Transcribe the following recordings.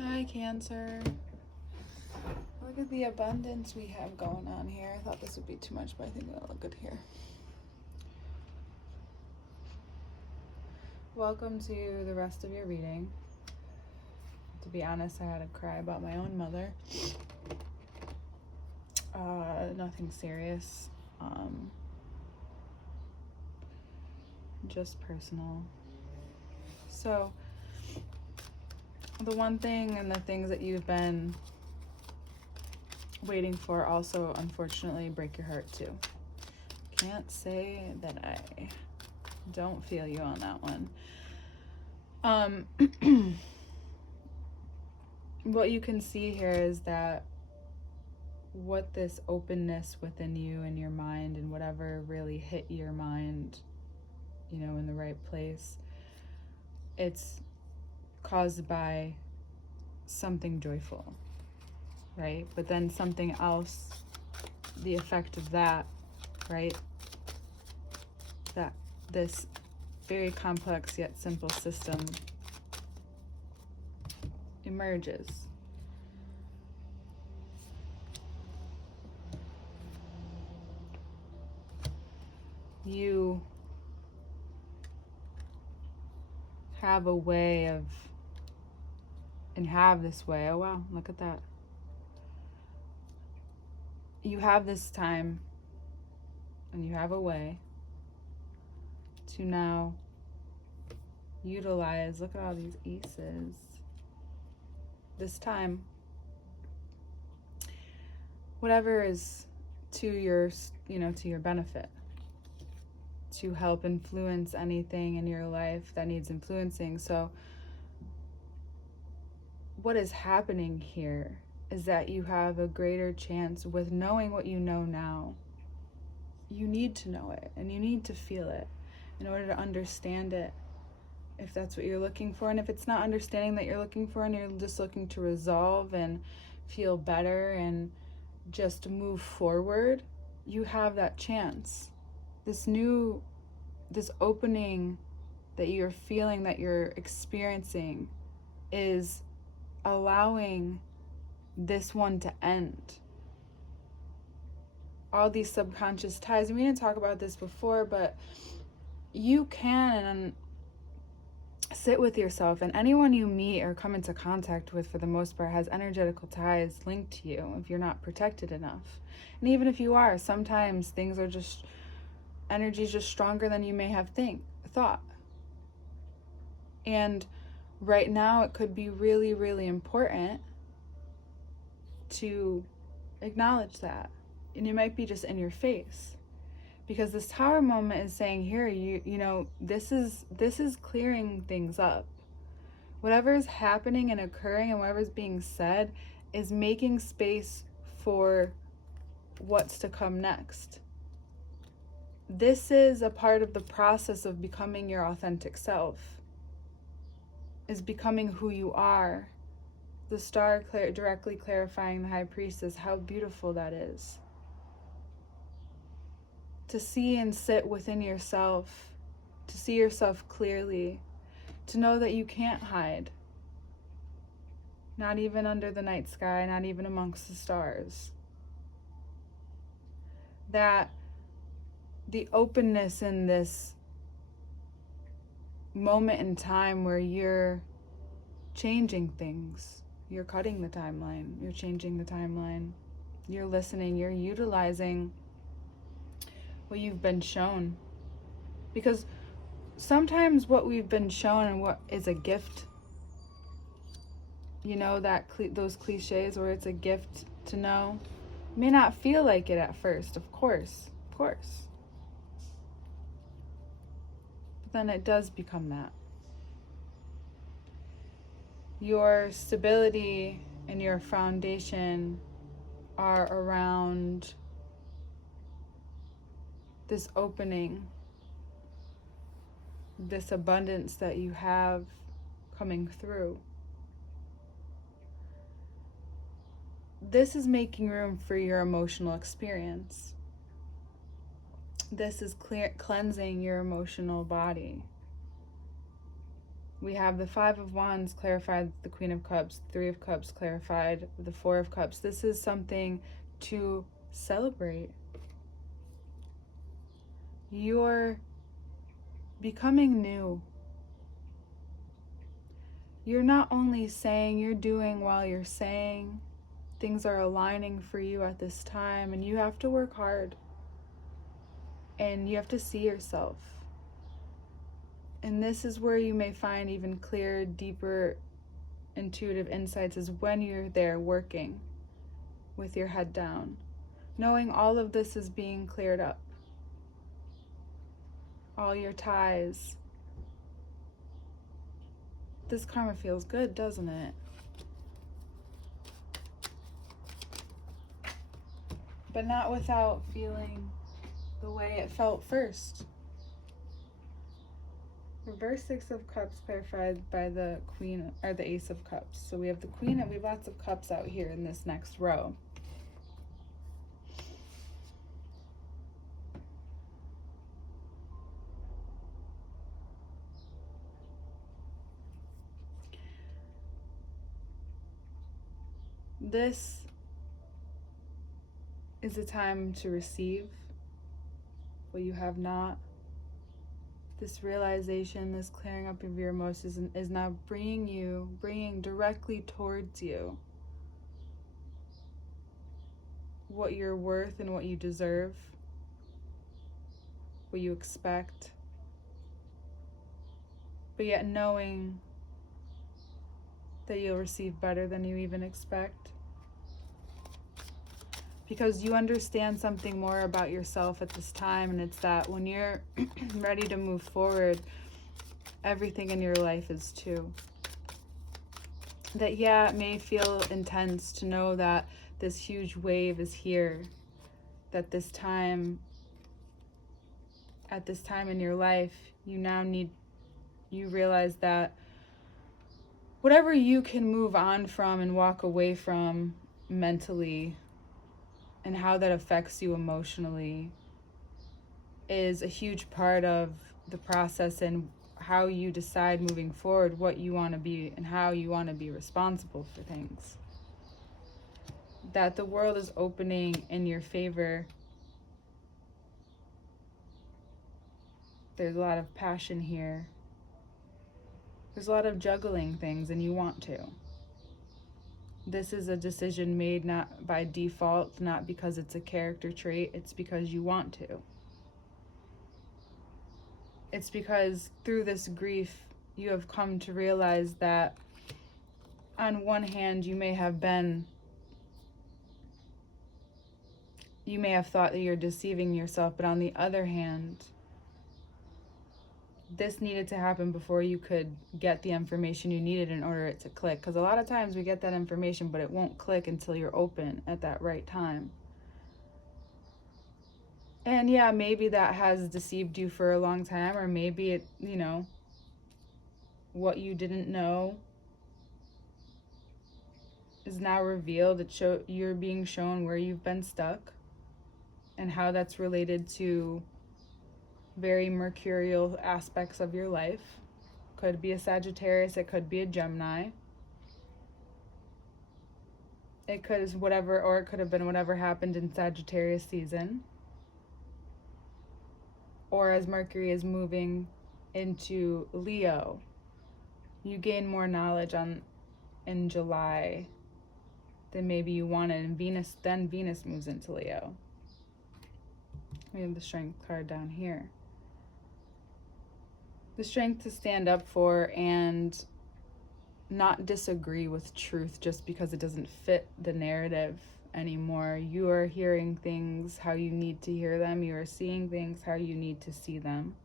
Hi, Cancer. Look at the abundance we have going on here. I thought this would be too much, but I think it'll look good here. Welcome to the rest of your reading. To be honest, I had to cry about my own mother. Nothing serious. Just personal. So, the one thing and the things that you've been waiting for also, unfortunately, break your heart too. Can't say that I don't feel you on that one. What you can see here is that what this openness within you and your mind and whatever really hit your mind, in the right place, it's caused by something joyful, right? But then something else, the effect of that, right? That this very complex yet simple system emerges. You have a way of, and have this way, oh wow, look at that. You have this time and you have a way to now utilize, look at all these aces, this time, whatever is to your, to your benefit, to help influence anything in your life that needs influencing. So what is happening here is that you have a greater chance with knowing what you know now. You need to know it and you need to feel it in order to understand it, if that's what you're looking for. And if it's not understanding that you're looking for and you're just looking to resolve and feel better and just move forward, you have that chance. This opening that you're feeling, that you're experiencing, is allowing this one to end. All these subconscious ties, and we didn't talk about this before, but you can sit with yourself, and anyone you meet or come into contact with, for the most part, has energetical ties linked to you if you're not protected enough. And even if you are, sometimes things are just, energy is just stronger than you may have thought. And right now it could be really, really important to acknowledge that. And it might be just in your face, because this Tower moment is saying here, this is clearing things up. Whatever is happening and occurring and whatever is being said is making space for what's to come next. This is a part of the process of becoming your authentic self, is becoming who you are. The star directly clarifying the High Priestess, how beautiful that is. To see and sit within yourself, to see yourself clearly, to know that you can't hide. Not even under the night sky, not even amongst the stars. That the openness in this moment in time where you're changing things, you're cutting the timeline, you're changing the timeline, you're listening, you're utilizing what you've been shown. Because sometimes what we've been shown and what is a gift, those cliches where it's a gift to know, may not feel like it at first, of course. But then it does become that. Your stability and your foundation are around this opening, this abundance that you have coming through. This is making room for your emotional experience. This is cleansing your emotional body. We have the Five of Wands clarified, the Queen of Cups, Three of Cups clarified, the Four of Cups. This is something to celebrate. You're becoming new. You're not only saying, you're doing while you're saying. Things are aligning for you at this time, and you have to work hard. And you have to see yourself. And this is where you may find even clearer, deeper, intuitive insights, is when you're there working with your head down, knowing all of this is being cleared up. All your ties. This karma feels good, doesn't it? But not without feeling the way it felt first. Reverse Six of Cups clarified by the Queen, or the Ace of Cups. So we have the Queen, and we have lots of cups out here in this next row. This is a time to receive what you have not. This realization, this clearing up of your emotions is now bringing directly towards you what you're worth and what you deserve, what you expect, but yet knowing that you'll receive better than you even expect. Because you understand something more about yourself at this time, and it's that when you're ready to move forward, everything in your life is too. That, yeah, it may feel intense to know that this huge wave is here, that this time, at this time in your life, you realize that whatever you can move on from and walk away from mentally, and how that affects you emotionally, is a huge part of the process and how you decide moving forward what you want to be and how you want to be responsible for things. That the world is opening in your favor. There's a lot of passion here. There's a lot of juggling things, and you want to. This is a decision made not by default, not because it's a character trait, it's because you want to. It's because through this grief, you have come to realize that on one hand, you may have thought that you're deceiving yourself, but on the other hand, this needed to happen before you could get the information you needed in order it to click. Because a lot of times we get that information, but it won't click until you're open at that right time. And yeah, maybe that has deceived you for a long time, or maybe it, what you didn't know is now revealed. You're being shown where you've been stuck and how that's related to very mercurial aspects of your life. Could be a Sagittarius, it could be a Gemini. It could have been whatever happened in Sagittarius season. Or as Mercury is moving into Leo, you gain more knowledge in July than maybe you wanted, and Venus moves into Leo. We have the Strength card down here. The strength to stand up for and not disagree with truth just because it doesn't fit the narrative anymore. You are hearing things how you need to hear them. You are seeing things how you need to see them.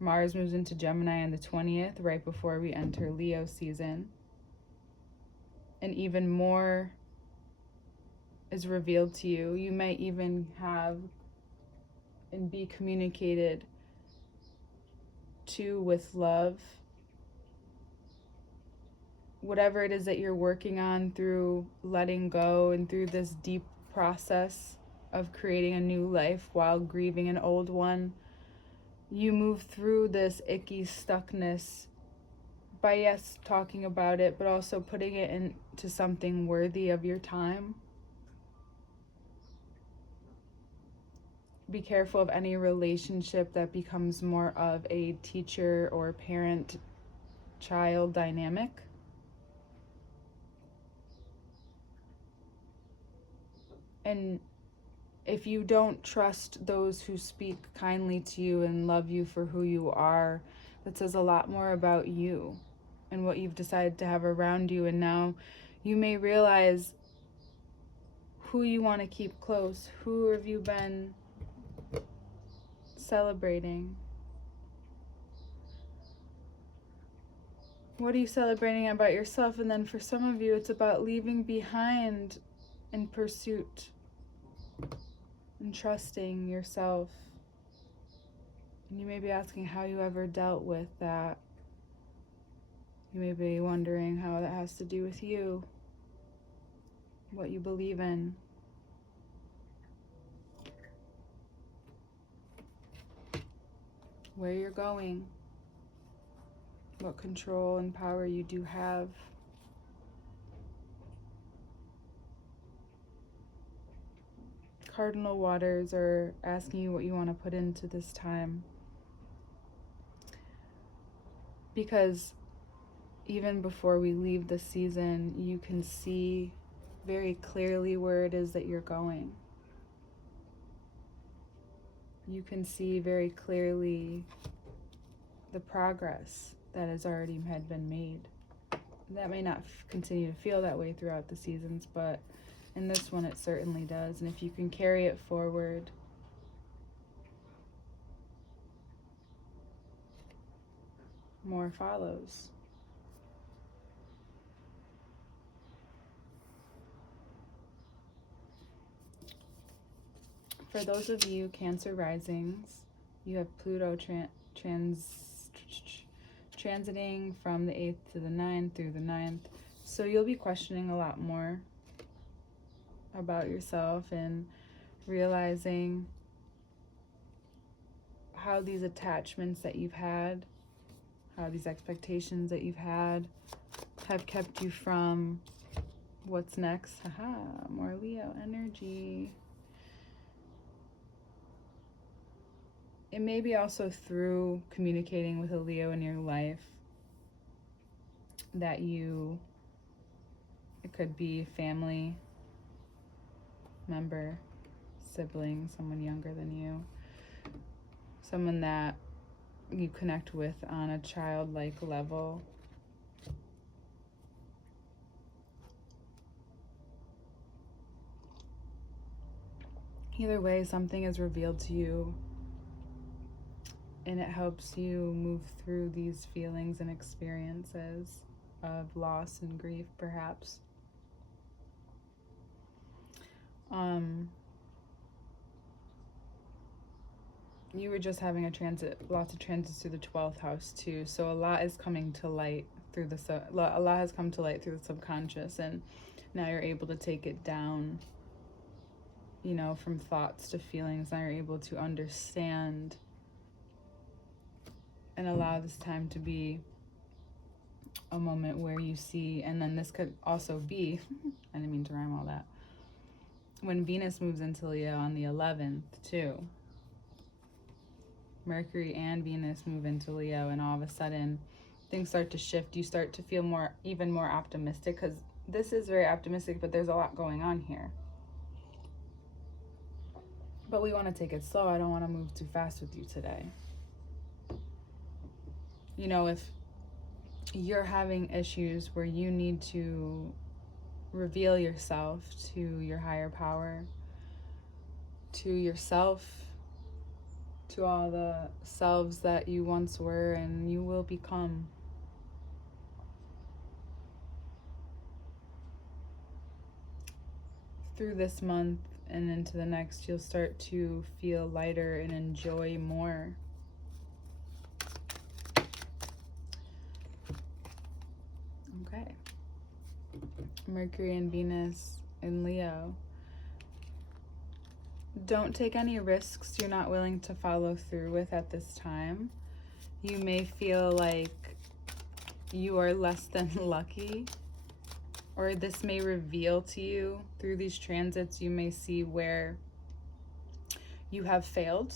Mars moves into Gemini on the 20th, right before we enter Leo season. And even more is revealed to you. You might even have and be communicated to with love. Whatever it is that you're working on through letting go and through this deep process of creating a new life while grieving an old one, you move through this icky stuckness by, yes, talking about it, but also putting it into something worthy of your time. Be careful of any relationship that becomes more of a teacher or parent-child dynamic. And if you don't trust those who speak kindly to you and love you for who you are, that says a lot more about you and what you've decided to have around you. And now you may realize who you want to keep close. Who have you been celebrating? What are you celebrating about yourself? And then for some of you, it's about leaving behind in pursuit and trusting yourself. And you may be asking how you ever dealt with that. You may be wondering how that has to do with you, what you believe in. Where you're going, what control and power you do have. Cardinal waters are asking you what you want to put into this time. Because even before we leave the season, you can see very clearly where it is that you're going. You can see very clearly the progress that has already had been made. That may not continue to feel that way throughout the seasons, but in this one it certainly does. And if you can carry it forward, more follows. For those of you Cancer risings, you have Pluto transiting from the 8th to the 9th through the 9th. So you'll be questioning a lot more about yourself and realizing how these attachments that you've had, how these expectations that you've had have kept you from what's next. Haha, more Leo energy. It may be also through communicating with a Leo in your life that it could be family member, sibling, someone younger than you, someone that you connect with on a childlike level. Either way, something is revealed to you and it helps you move through these feelings and experiences of loss and grief, perhaps. You were just having lots of transits through the 12th house too, so a lot is coming to light through a lot has come to light through the subconscious, and now you're able to take it down, from thoughts to feelings. Now you're able to understand and allow this time to be a moment where you see. And then this could also be I didn't mean to rhyme all that, when Venus moves into Leo on the 11th too. Mercury and Venus move into Leo, and all of a sudden things start to shift. You start to feel even more optimistic, because this is very optimistic, but there's a lot going on here. But we want to take it slow. I don't want to move too fast with you today. If you're having issues where you need to reveal yourself to your higher power, to yourself, to all the selves that you once were and you will become. Through this month and into the next, you'll start to feel lighter and enjoy more. Okay. Mercury and Venus in Leo. Don't take any risks you're not willing to follow through with at this time. You may feel like you are less than lucky, or this may reveal to you through these transits. You may see where you have failed,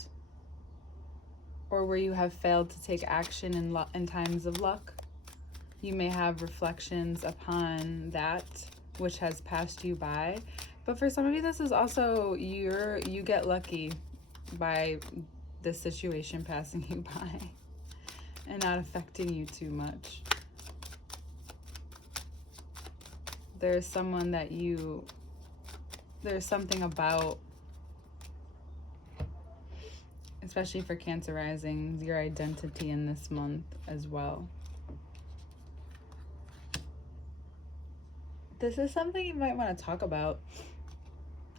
or where you have failed to take action in times of luck. You may have reflections upon that which has passed you by. But for some of you, this is also you get lucky by this situation passing you by and not affecting you too much. There's someone that there's something about, especially for Cancer rising, your identity in this month as well. This is something you might want to talk about.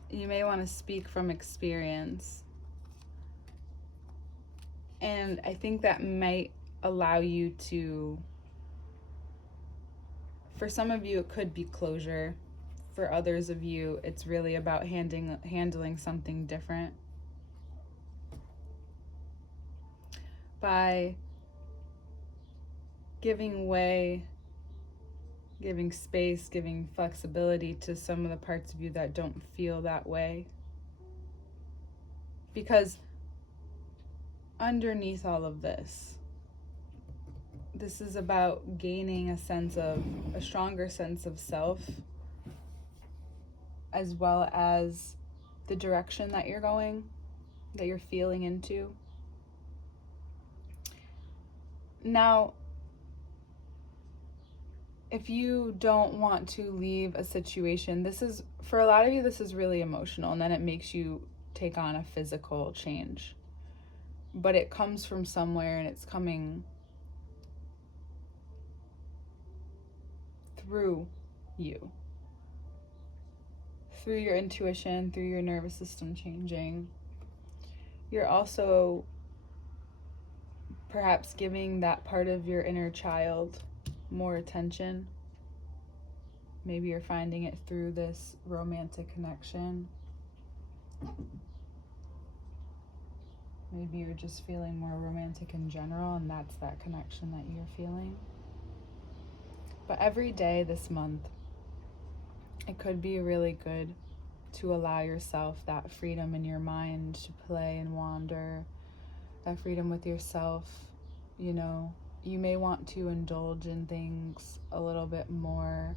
You may want to speak from experience. And I think that might allow you to, for some of you, it could be closure. For others of you, it's really about handling something different. By giving way, giving space, giving flexibility to some of the parts of you that don't feel that way. Because underneath all of this is about gaining a stronger sense of self, as well as the direction that you're going, that you're feeling into. Now, if you don't want to leave a situation, for a lot of you, this is really emotional, and then it makes you take on a physical change. But it comes from somewhere, and it's coming through you. Through your intuition, through your nervous system changing. You're also perhaps giving that part of your inner child more attention. Maybe you're finding it through this romantic connection. Maybe you're just feeling more romantic in general, and that's that connection that you're feeling. But every day this month, it could be really good to allow yourself that freedom in your mind to play and wander, that freedom with yourself. You may want to indulge in things a little bit more.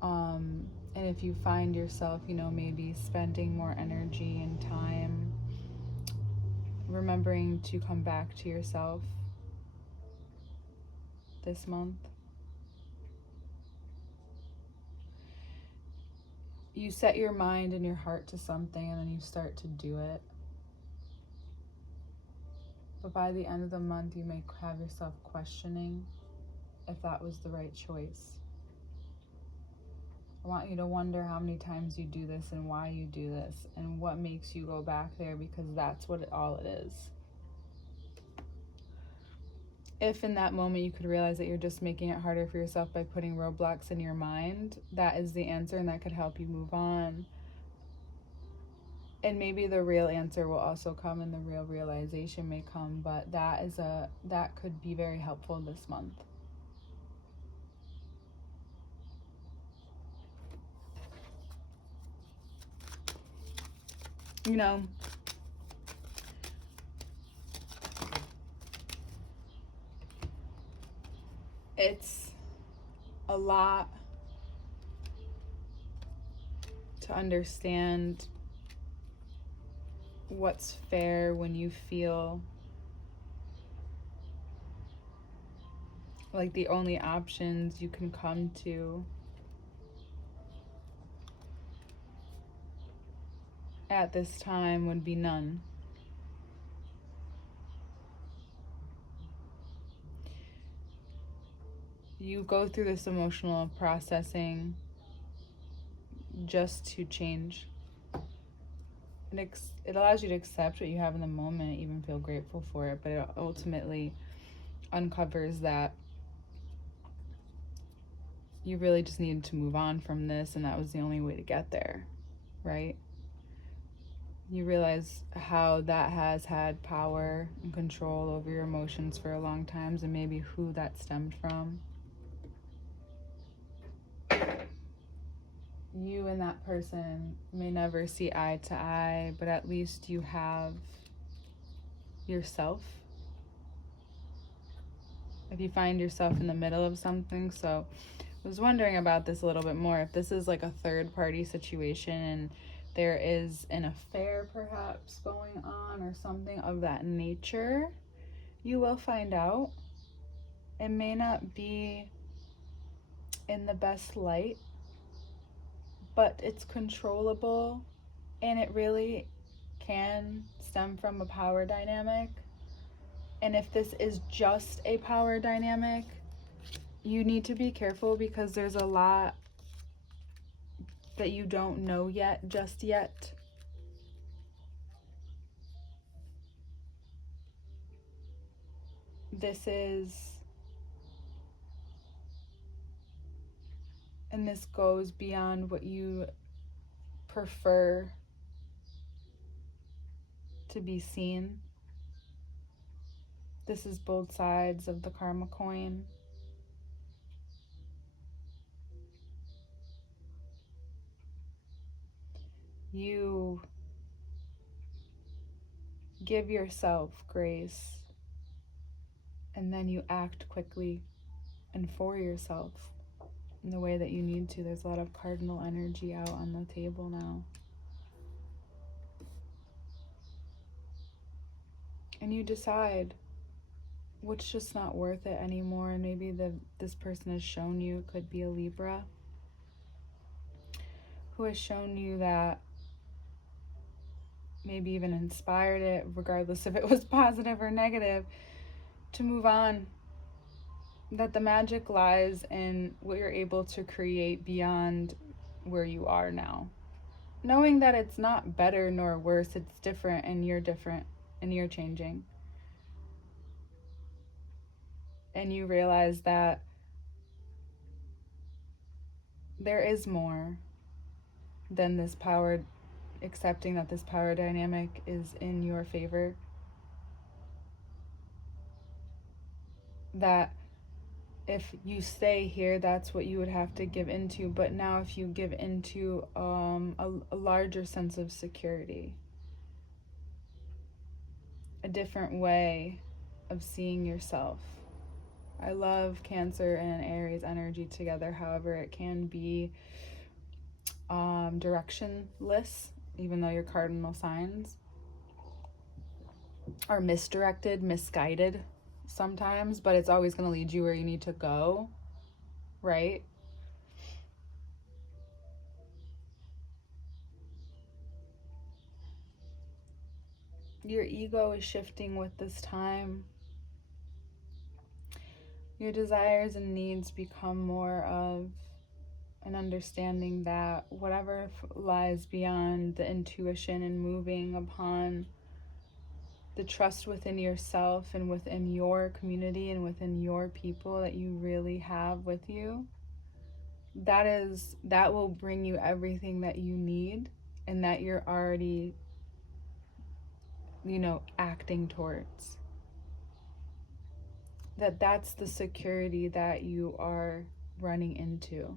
And if you find yourself, maybe spending more energy and time, remembering to come back to yourself this month. You set your mind and your heart to something, and then you start to do it. But by the end of the month, you may have yourself questioning if that was the right choice. I want you to wonder how many times you do this and why you do this and what makes you go back there, because that's what all it is. If in that moment you could realize that you're just making it harder for yourself by putting roadblocks in your mind, that is the answer, and that could help you move on. And maybe the real answer will also come, and the real realization may come, but that could be very helpful this month. It's a lot to understand what's fair when you feel like the only options you can come to at this time would be none. You go through this emotional processing just to change. It allows you to accept what you have in the moment, even feel grateful for it, but it ultimately uncovers that you really just needed to move on from this, and that was the only way to get there, right? You realize how that has had power and control over your emotions for a long time, and maybe who that stemmed from. You and that person may never see eye to eye, but at least you have yourself. If you find yourself in the middle of something, so I was wondering about this a little bit more. If this is like a third party situation and there is an affair perhaps going on or something of that nature, you will find out. It may not be in the best light, but it's controllable, and it really can stem from a power dynamic. And if this is just a power dynamic, you need to be careful because there's a lot that you don't know yet, just yet. This goes beyond what you prefer to be seen. This is both sides of the karma coin. You give yourself grace, and then you act quickly and for yourself in the way that you need to. There's a lot of cardinal energy out on the table now. And you decide what's just not worth it anymore. And maybe this person has shown you, it could be a Libra, who has shown you that, maybe even inspired it, regardless if it was positive or negative, to move on. That the magic lies in what you're able to create beyond where you are now. Knowing that it's not better nor worse, it's different, and you're changing. And you realize that there is more than this power, accepting that this power dynamic is in your favor. That if you stay here, that's what you would have to give into. But now if you give into a larger sense of security, a different way of seeing yourself. I love Cancer and Aries energy together. However, it can be directionless, even though your cardinal signs are misdirected, misguided sometimes, but it's always going to lead you where you need to go, right? Your ego is shifting with this time. Your desires and needs become more of an understanding that whatever lies beyond the intuition and moving upon the trust within yourself and within your community and within your people that you really have with you, that will bring you everything that you need and that you're already, acting towards. That's the security that you are running into.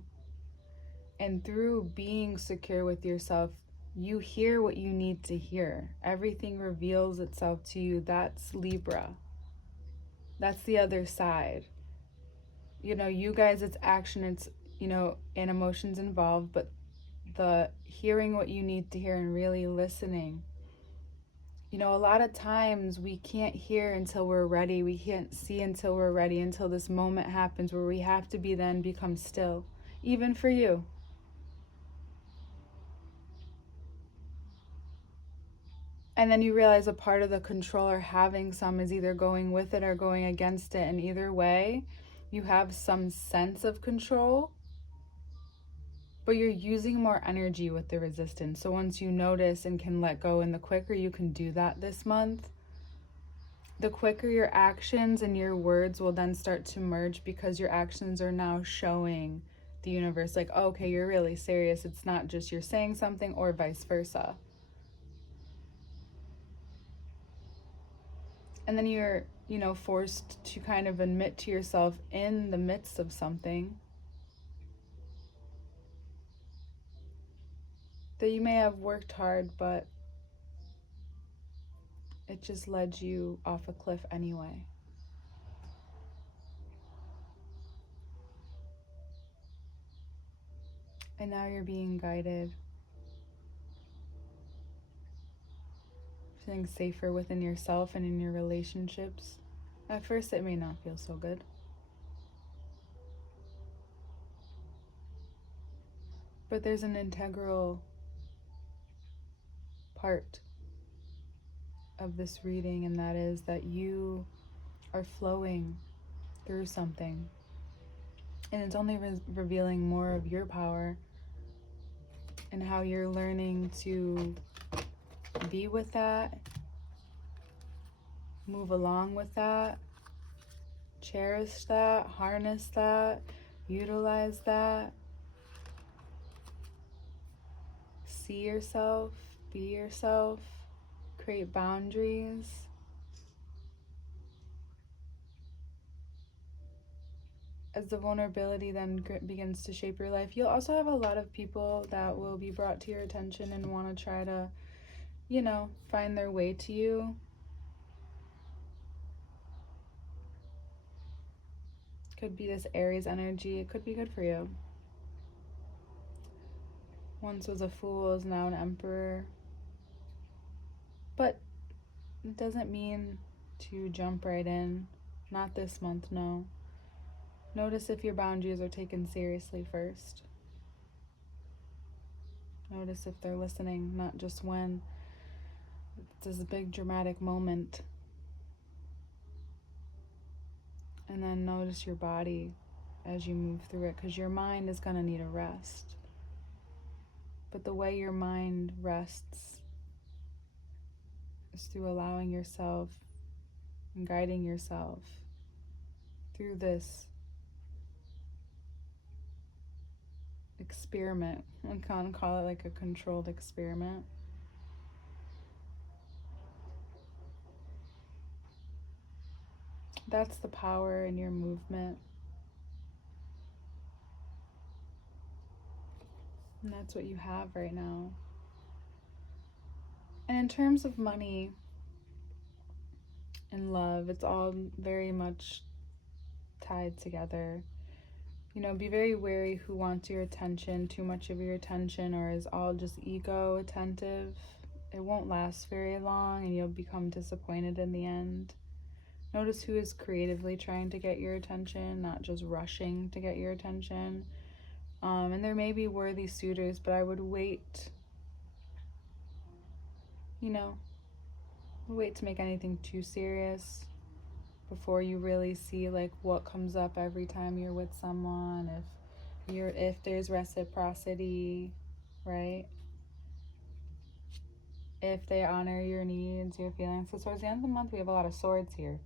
And through being secure with yourself, you hear what you need to hear. Everything reveals itself to you. That's Libra. That's the other side. You guys, it's action, it's, and emotions involved, but the hearing what you need to hear and really listening. A lot of times we can't hear until we're ready. We can't see until we're ready, until this moment happens where we have to become still, even for you. And then you realize a part of the control or having some is either going with it or going against it. And either way, you have some sense of control, but you're using more energy with the resistance. So once you notice and can let go, and the quicker you can do that this month, the quicker your actions and your words will then start to merge, because your actions are now showing the universe like, oh, okay, you're really serious. It's not just you're saying something, or vice versa. And then you're, forced to kind of admit to yourself in the midst of something that you may have worked hard, but it just led you off a cliff anyway. And now you're being guided, feeling safer within yourself and in your relationships. At first, it may not feel so good. But there's an integral part of this reading, and that is that you are flowing through something. And it's only revealing more of your power and how you're learning to be with that, move along with that, cherish that, harness that, utilize that, see yourself, be yourself, create boundaries. As the vulnerability then begins to shape your life, you'll also have a lot of people that will be brought to your attention and want to try to, find their way to you. Could be this Aries energy. It could be good for you. Once was a fool, is now an emperor. But it doesn't mean to jump right in. Not this month, no. Notice if your boundaries are taken seriously first. Notice if they're listening, not just when it's this big dramatic moment. And then notice your body as you move through it, because your mind is going to need a rest. But the way your mind rests is through allowing yourself and guiding yourself through this experiment. I kind of call it like a controlled experiment. That's the power in your movement. And that's what you have right now. And in terms of money and love, it's all very much tied together. Be very wary who wants your attention, too much of your attention, or is all just ego attentive. It won't last very long and you'll become disappointed in the end. Notice who is creatively trying to get your attention, not just rushing to get your attention. And there may be worthy suitors, but I would wait, wait to make anything too serious before you really see like what comes up every time you're with someone, if there's reciprocity, right? If they honor your needs, your feelings. So towards the end of the month, we have a lot of swords here.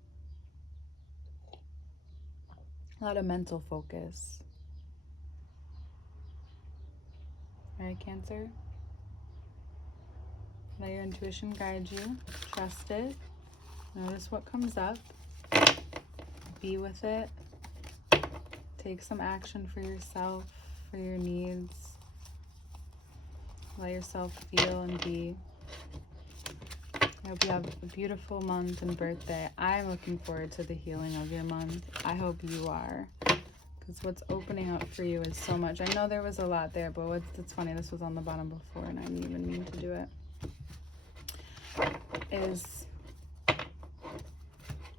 A lot of mental focus. Right, Cancer? Let your intuition guide you. Trust it. Notice what comes up. Be with it. Take some action for yourself, for your needs. Let yourself feel and be. I hope you have a beautiful month and birthday. I'm looking forward to the healing of your month. I hope you are. Because what's opening up for you is so much. I know there was a lot there, but it's funny, this was on the bottom before and I didn't even mean to do it. Is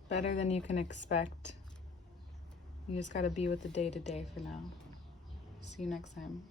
better than you can expect. You just got to be with the day-to-day for now. See you next time.